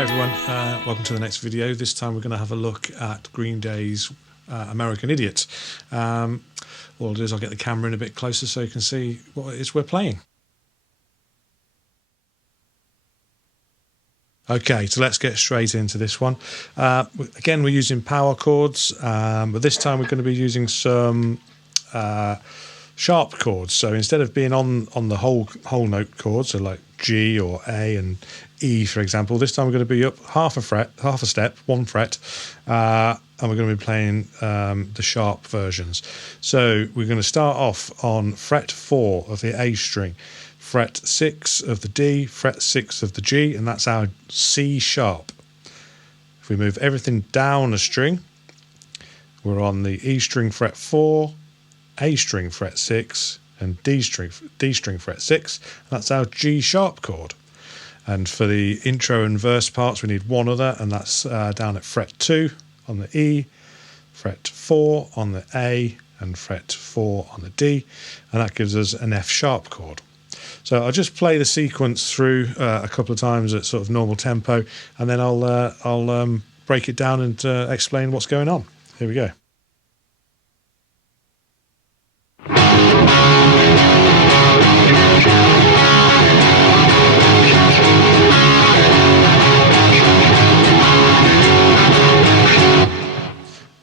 Hi everyone, welcome to the next video. This time we're going to have a look at Green Day's American Idiot. All I'll do is I'll get the camera in a bit closer so you can see what it is we're playing. Okay, so let's get straight into this one. Again, we're using power chords, but this time we're going to be using some sharp chords. So instead of being on the whole note chords, so like G or A and E, for example, this time we're going to be up half a step, 1 fret, and we're going to be playing the sharp versions. So we're going to start off on fret 4 of the A string, fret 6 of the D, fret 6 of the G, and that's our C sharp. If we move everything down a string, we're on the E string fret 4, A string fret 6, and D string fret 6. That's our G sharp chord. And for the intro and verse parts, we need one other, and that's down at fret 2 on the E, fret 4 on the A, and fret 4 on the D, and that gives us an F sharp chord. So I'll just play the sequence through a couple of times at sort of normal tempo, and then I'll break it down and explain what's going on. Here we go.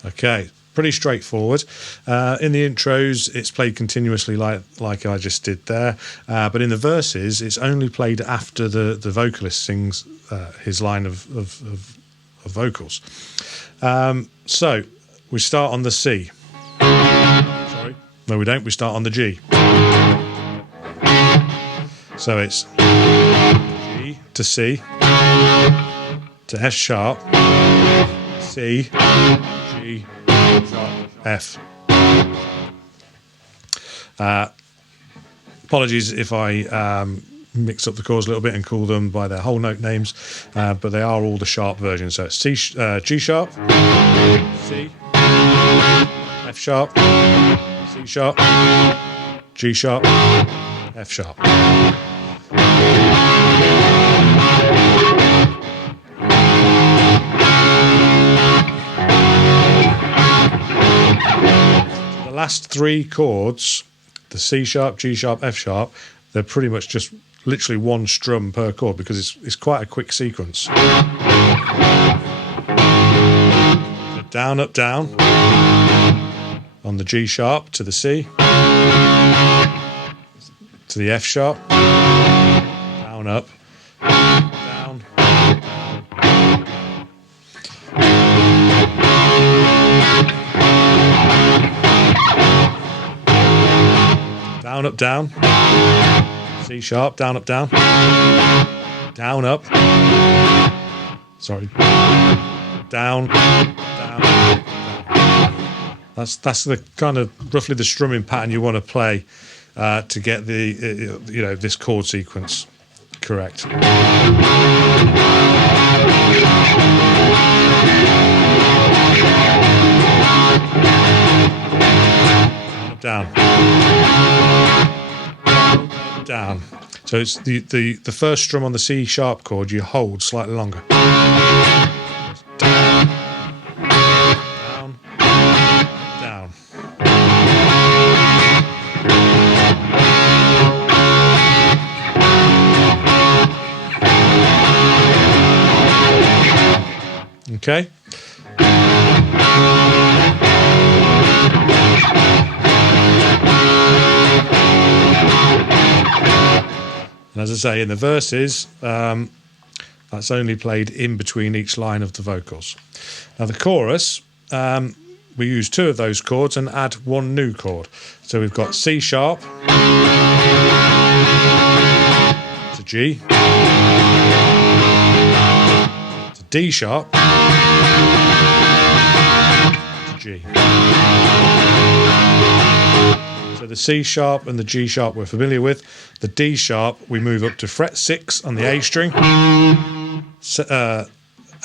Okay, pretty straightforward. In the intros, it's played continuously like I just did there, but in the verses, it's only played after the vocalist sings his line of vocals. So we start on the C. Sorry, no, we don't. We start on the G. So it's G to C to F sharp, C, G, sharp, F. Apologies if I mix up the chords a little bit and call them by their whole note names, but they are all the sharp versions. So it's C, G sharp, C, F sharp, C sharp, G sharp, F sharp. The last 3 chords, the C sharp, G sharp, F sharp, they're pretty much just literally 1 strum per chord because it's quite a quick sequence. So down, up, down on the G sharp to the C, to the F sharp, down, up, down, down, up, down, C sharp, down, up, down, down, up, sorry, down, down, down. That's the kind of roughly the strumming pattern you want to play to get the this chord sequence correct. Down, down. So it's the first strum on the C sharp chord you hold slightly longer. Down, down, down. Okay. And as I say, in the verses, that's only played in between each line of the vocals. Now the chorus, we use 2 of those chords and add 1 new chord. So we've got C sharp to G to D sharp to G. So the C sharp and the G sharp we're familiar with. The D sharp we move up to fret 6 on the A string,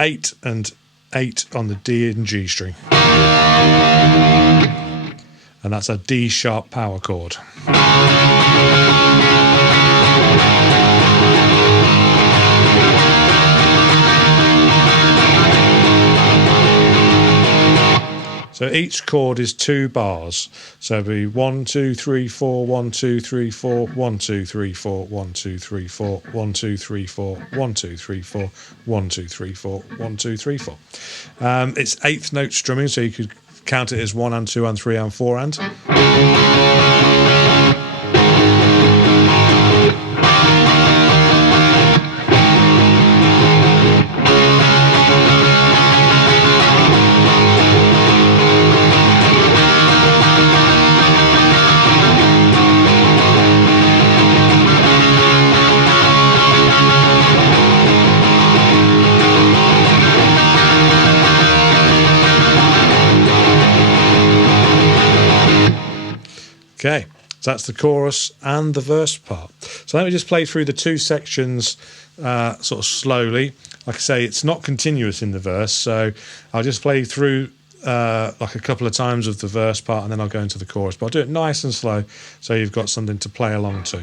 8 and 8 on the D and G string. And that's a D sharp power chord. So each chord is 2 bars. So it'll be 1, 2, 3, 4, 1, 2, 3, 4, 1, 2, 3, 4, 1, 2, 3, 4, 1, 2, 3, 4, 1, 2, 3, 4, 1, 2, 3, 4, 1, 2, 3, 4. It's 8th note strumming, so you could count it as 1 and 2 and 3 and 4 and. Okay, so that's the chorus and the verse part. So let me just play through the 2 sections sort of slowly. Like I say, it's not continuous in the verse, so I'll just play through like a couple of times of the verse part and then I'll go into the chorus. But I'll do it nice and slow so you've got something to play along to.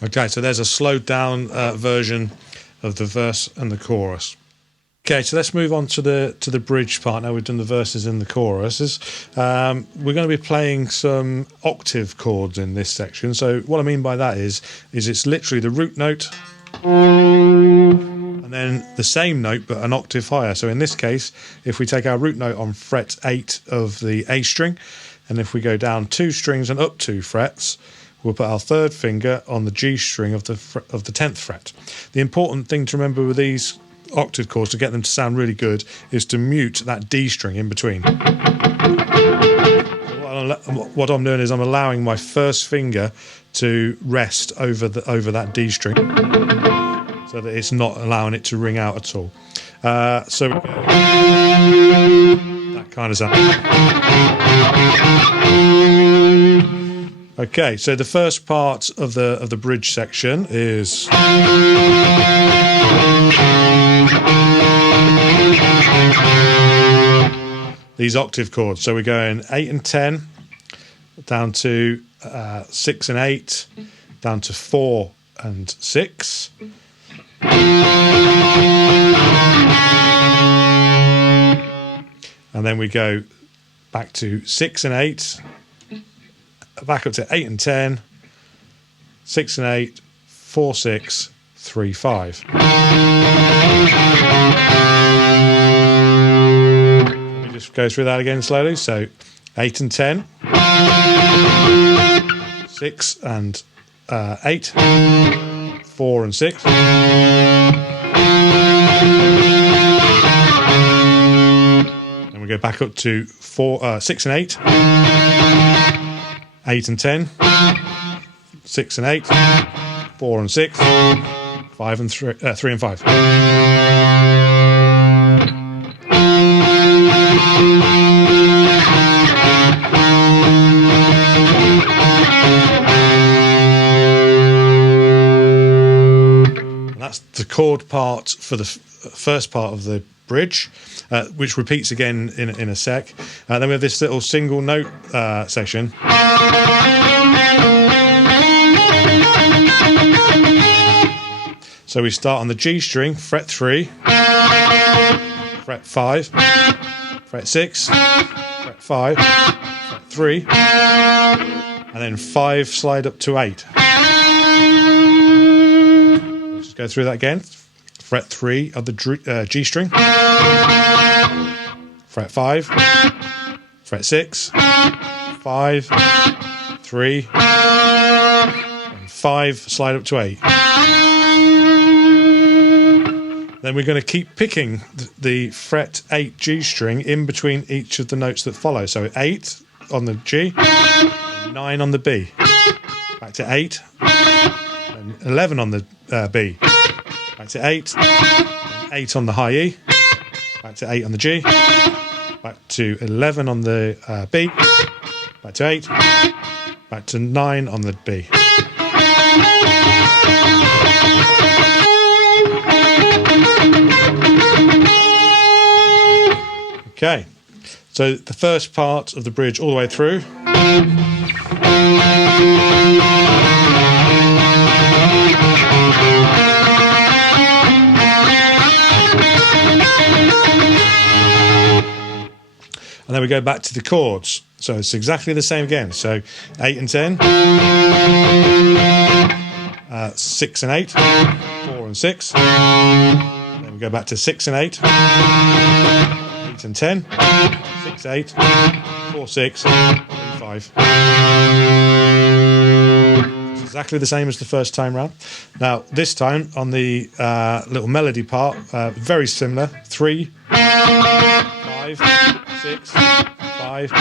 Okay, so there's a slowed down version of the verse and the chorus. Okay, so let's move on to the bridge part. Now we've done the verses and the choruses. We're going to be playing some octave chords in this section. So what I mean by that is it's literally the root note and then the same note but an octave higher. So in this case, if we take our root note on fret 8 of the A string, and if we go down 2 strings and up 2 frets, we'll put our 3rd finger on the G string of the 10th fret. The important thing to remember with these octave chords to get them to sound really good is to mute that D string in between. What I'm doing is I'm allowing my 1st finger to rest over that D string so that it's not allowing it to ring out at all. So that kind of sound. Okay, so the first part of the bridge section is these octave chords. So we're going 8 and 10, down to 6 and 8, down to 4 and 6. And then we go back to 6 and 8, back up to 8 and 10, 6 and 8, 4, 6, 3, 5. Let me just go through that again slowly. So 8 and 10, 6 and 8, 4 and 6. Then we go back up to 6 and 8. 8 and 10, 6 and 8, 4 and 6, 5 and 3 and 5. And that's the chord part for the first part of the bridge, which repeats again in a sec. Then we have this little single note section. So we start on the G string, fret 3, fret 5, fret 6, fret 5, fret 3, and then 5 slide up to 8. Let's just go through that again. Fret 3 of the G string, fret 5, fret 6, 5, 3, and 5 slide up to 8. Then we're going to keep picking the fret 8 G string in between each of the notes that follow. So 8 on the G, and 9 on the B. Back to 8, and 11 on the B. Back to 8, and 8 on the high E. Back to 8 on the G. Back to 11 on the B. Back to 8. Back to 9 on the B. Okay, so the first part of the bridge all the way through. And then we go back to the chords. So it's exactly the same again. So 8 and 10, 6 and 8, 4 and 6. Then we go back to 6 and 8, 8 and 10, 6, 8, 4, 6, 3, 5. It's exactly the same as the first time round. Now, this time on the little melody part, very similar. 3, 5, 6, 5,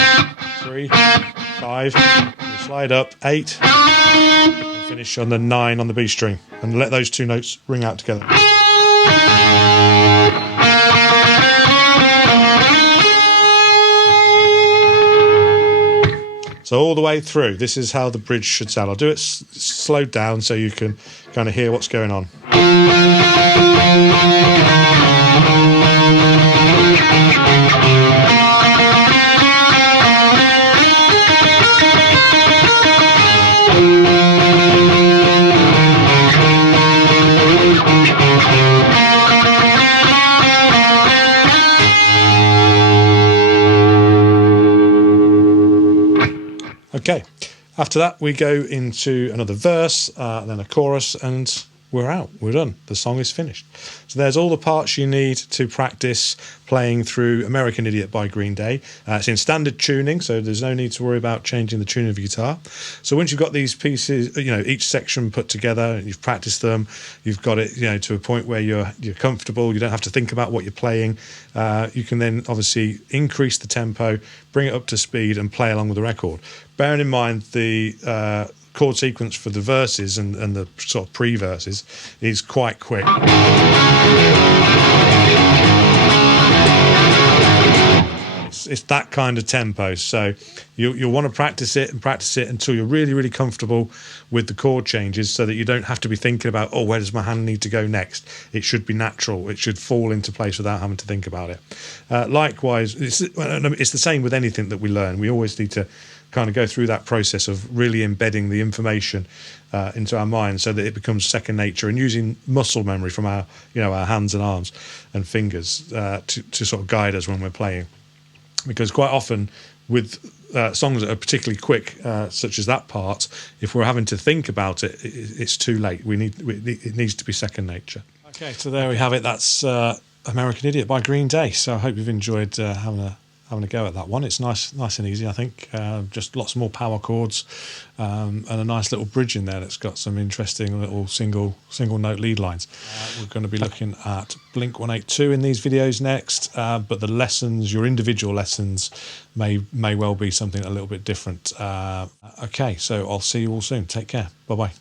3, 5. We slide up 8 and finish on the 9 on the B string, and let those two notes ring out together. So all the way through, this is how the bridge should sound. I'll do it slowed down so you can kind of hear what's going on. Okay, after that we go into another verse, then a chorus, and we're out, we're done. The song is finished. So there's all the parts you need to practice playing through American Idiot by Green Day. It's in standard tuning, so there's no need to worry about changing the tune of your guitar. So once you've got these pieces, you know, each section put together, you've practiced them, you've got it, you know, to a point where you're comfortable, you don't have to think about what you're playing. You can then obviously increase the tempo, bring it up to speed, and play along with the record. Bearing in mind the chord sequence for the verses and the sort of pre-verses is quite quick. It's that kind of tempo, so you'll want to practice it until you're really, really comfortable with the chord changes, so that you don't have to be thinking about, oh, where does my hand need to go next? It should be natural. It should fall into place without having to think about it. Likewise, it's the same with anything that we learn. We always need to kind of go through that process of really embedding the information into our mind, so that it becomes second nature, and using muscle memory from our hands and arms and fingers to sort of guide us when we're playing. Because quite often with songs that are particularly quick, such as that part, if we're having to think about it, it's too late. It needs to be second nature. Okay, so there we have it. That's American Idiot by Green Day. So I hope you've enjoyed having a go at that one. It's nice and easy, I think. Just lots more power chords, and a nice little bridge in there that's got some interesting little single note lead lines. We're going to be looking at Blink 182 in these videos next, but the lessons, your individual lessons, may well be something a little bit different. Okay, so I'll see you all soon. Take care. Bye bye.